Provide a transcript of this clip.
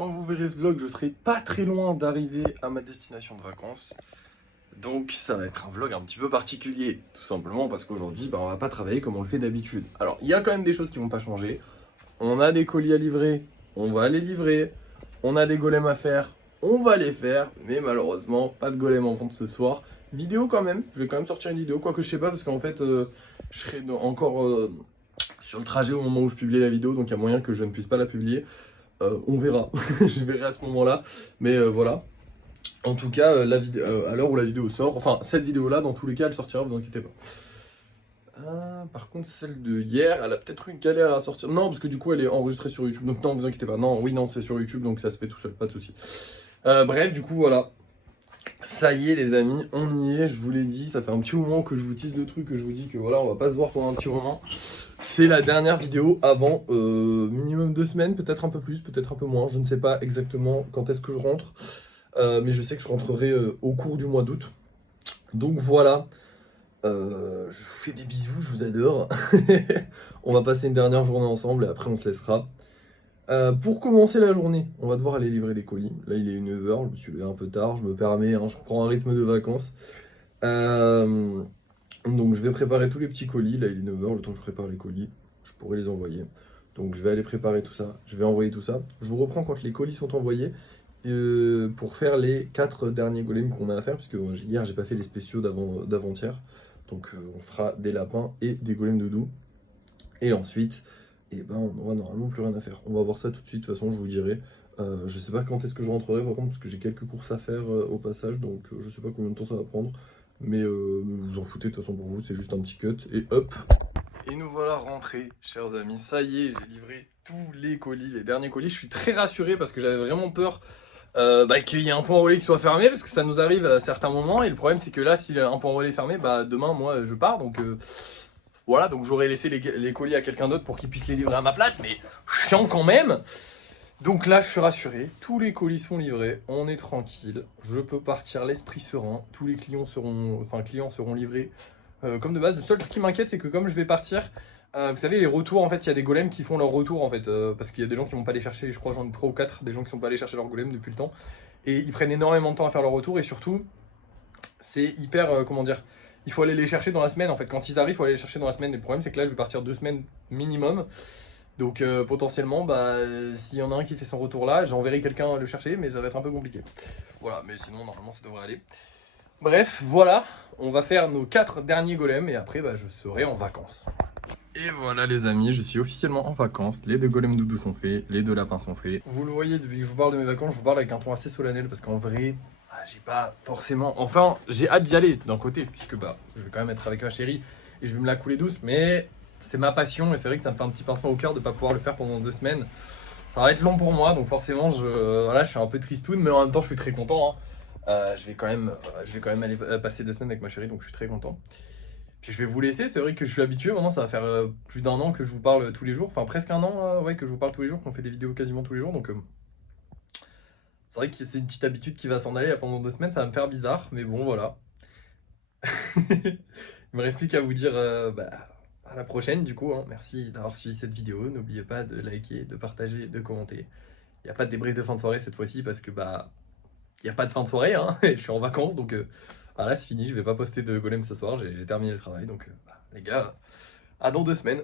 quand vous verrez ce vlog, je serai pas très loin d'arriver à ma destination de vacances. Donc ça va être un vlog un petit peu particulier, tout simplement parce qu'aujourd'hui, on va pas travailler comme on le fait d'habitude. Alors, il y a quand même des choses qui vont pas changer. On a des colis à livrer, on va les livrer. On a des golems à faire, on va les faire. Mais malheureusement, pas de golem en vente ce soir. Vidéo quand même, je vais quand même sortir une vidéo, quoique je sais pas, parce qu'en fait, je serai encore sur le trajet au moment où je publie la vidéo, donc il y a moyen que je ne puisse pas la publier. On verra, je verrai à ce moment-là, mais voilà. En tout cas, à l'heure où la vidéo sort, enfin cette vidéo-là, dans tous les cas, elle sortira, vous inquiétez pas. Par contre, celle de hier, elle a peut-être eu une galère à sortir. Non, parce que du coup, elle est enregistrée sur YouTube, donc non, vous inquiétez pas. Non, oui, non, c'est sur YouTube, donc ça se fait tout seul, pas de souci. Bref, du coup, voilà. Ça y est, les amis, on y est, je vous l'ai dit, ça fait un petit moment que je vous tease le truc, que je vous dis que voilà, on va pas se voir pendant un petit moment. C'est la dernière vidéo avant minimum 2 semaines, peut-être un peu plus, peut-être un peu moins, je ne sais pas exactement quand est-ce que je rentre. Mais je sais que je rentrerai au cours du mois d'août. Donc voilà, je vous fais des bisous, je vous adore. On va passer une dernière journée ensemble et après on se laissera. Pour commencer la journée, on va devoir aller livrer les colis. Là il est 9h, je me suis levé un peu tard, je me permets, hein, je prends un rythme de vacances. Donc je vais préparer tous les petits colis, là il est 9h, le temps que je prépare les colis, je pourrai les envoyer. Donc je vais aller préparer tout ça, je vais envoyer tout ça. Je vous reprends quand les colis sont envoyés pour faire les 4 derniers golems qu'on a à faire, puisque hier j'ai pas fait les spéciaux d'avant-hier. Donc on fera des lapins et des golems de doux. Et ensuite, eh ben, on aura normalement plus rien à faire. On va voir ça tout de suite, de toute façon je vous dirai. Je sais pas quand est-ce que je rentrerai par contre, parce que j'ai quelques courses à faire au passage, donc je sais pas combien de temps ça va prendre. Mais vous en foutez de toute façon pour vous, c'est juste un petit cut et hop. Et nous voilà rentrés, chers amis. Ça y est, j'ai livré tous les colis, les derniers colis. Je suis très rassuré parce que j'avais vraiment peur qu'il y ait un point relais qui soit fermé, parce que ça nous arrive à certains moments. Et le problème, c'est que là, si un point relais est fermé, demain, moi, je pars. Donc voilà, donc j'aurais laissé les colis à quelqu'un d'autre pour qu'il puisse les livrer à ma place. Mais chiant quand même. Donc là, je suis rassuré, tous les colis sont livrés, on est tranquille, je peux partir l'esprit serein, tous les clients seront livrés comme de base. Le seul truc qui m'inquiète, c'est que comme je vais partir, vous savez, les retours, en fait, il y a des golems qui font leur retour, en fait, parce qu'il y a des gens qui vont pas les chercher, je crois j'en ai 3 ou 4, des gens qui sont pas allés chercher leur golem depuis le temps, et ils prennent énormément de temps à faire leur retour, et surtout, c'est hyper, comment dire, il faut aller les chercher dans la semaine, en fait, quand ils arrivent, il faut aller les chercher dans la semaine, et le problème, c'est que là, je vais partir 2 semaines minimum. Donc potentiellement, s'il y en a un qui fait son retour là, j'enverrai quelqu'un le chercher, mais ça va être un peu compliqué. Voilà, mais sinon normalement ça devrait aller. Bref, voilà, on va faire nos 4 derniers golems et après je serai en vacances. Et voilà les amis, je suis officiellement en vacances, les 2 golems doudou sont faits, les 2 lapins sont faits. Vous le voyez, depuis que je vous parle de mes vacances, je vous parle avec un ton assez solennel parce qu'en vrai, j'ai pas forcément... Enfin, j'ai hâte d'y aller d'un côté, puisque je vais quand même être avec ma chérie et je vais me la couler douce, mais... c'est ma passion et c'est vrai que ça me fait un petit pincement au cœur de ne pas pouvoir le faire pendant 2 semaines. Ça va être long pour moi, donc forcément je suis un peu tristoun, mais en même temps je suis très content. Je vais quand même aller passer 2 semaines avec ma chérie, donc je suis très content. Puis je vais vous laisser, c'est vrai que je suis habitué, maintenant ça va faire plus d'1 an que je vous parle tous les jours, enfin presque 1 an ouais, que je vous parle tous les jours, qu'on fait des vidéos quasiment tous les jours, donc c'est vrai que c'est une petite habitude qui va s'en aller là, pendant 2 semaines, ça va me faire bizarre, mais bon voilà. Il me reste plus qu'à vous dire à la prochaine du coup, hein. Merci d'avoir suivi cette vidéo, n'oubliez pas de liker, de partager, de commenter. Il n'y a pas de débrief de fin de soirée cette fois-ci parce que il n'y a pas de fin de soirée, hein. Je suis en vacances donc voilà, c'est fini, je vais pas poster de golem ce soir, j'ai terminé le travail donc les gars, à dans 2 semaines.